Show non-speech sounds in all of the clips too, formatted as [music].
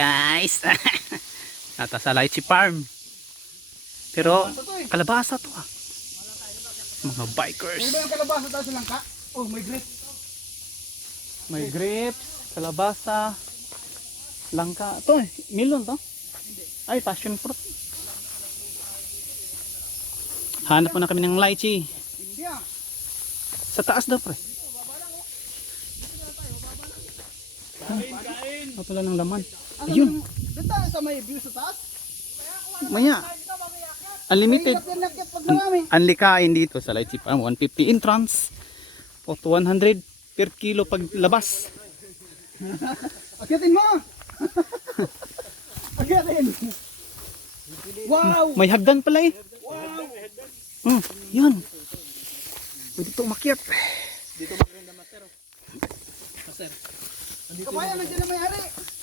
Guys, nata sa lychee farm. Pero kalabasa to ah. Mga bikers. Ano ba yung kalabasa tayo sa langka? Oh, may grip. May grapes, kalabasa, langka. Ito eh, melon to. Ay, passion fruit. Hanap mo na kami ng lychee. Sa taas daw pre. Ano pala ng laman? Ayun, Doon tayo sa may view sa taas. maya. Unlimited. Ang likain dito sa farm, 150 entrance. O 100 per kilo pag labas. Akitin mo! Akitin! Wow! May hagdan pala eh. Hmm, yun. Pwede ito umakyat. Kabayan, nandiyan na may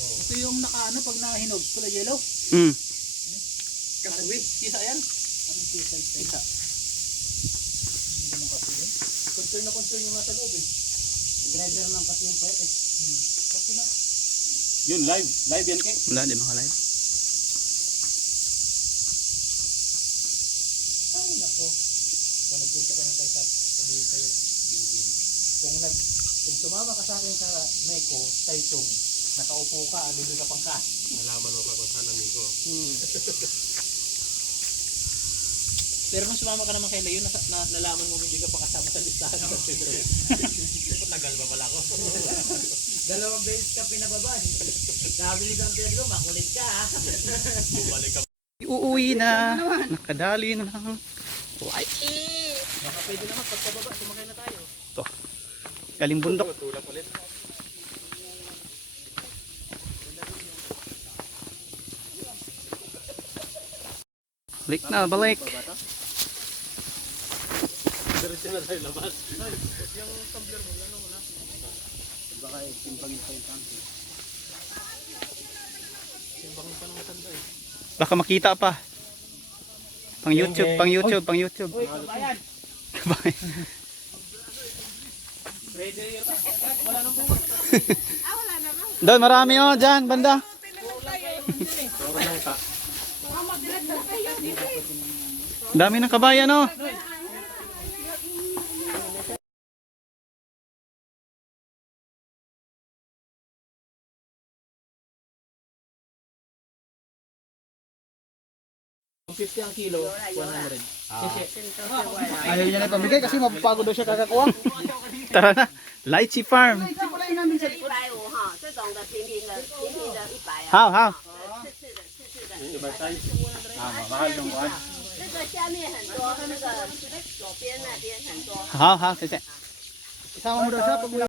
Ito yung naka ano pag nakahinog, kulay yellow. Hmm. Kasuwi. Kisa yan? Anong kisa? Kisa. Concern na concern yung nasa loob eh. Yung driver lang kasi yung puwet eh. Okay na. Yun, live. Live yan kay. Wala, di makalive. Ay nako. Kung nagpunta ka ng kay Sap, sabihin sa'yo. Kung nag kung sumama ka sa akin sa Meko, Taichung, nakaupo ka, bibili ka pang cash. Nalaman mo pa kung saan namin ko. Pero nung sumama ka naman kay Leo, na, na, nalaman mo hindi ka pa kasama sa listahan. [laughs] Tagal pa pala ako. [laughs] Dalawang beses ka pinababa. Sabi ni San Pedro, makulit ka ha. [laughs] Bumalik ka. Uuwi na. Nakadali na lang. Lychee. Baka pwede naman pagkababa, sumakay na tayo. Ito. Galing bundok. Tulak ulit. Balik na, balik. Diretso na tayo labas. Baka makita pa. Pang YouTube, pang YouTube, pang YouTube. Uy, kabayan! Bye. Ready yun. Wala nang bunga. Doon, marami oh, dyan, banda. [laughs] Dami ng kabayan, no? Kung 50 ang kilo, 100. Kasi, ayaw niya na pamigay kasi mapapagod daw siya kakakuha. [laughs] Tara na, Lychee Farm. How, how? 这个下面很多，那个左边那边很多。好好，谢谢。上我们的下铺。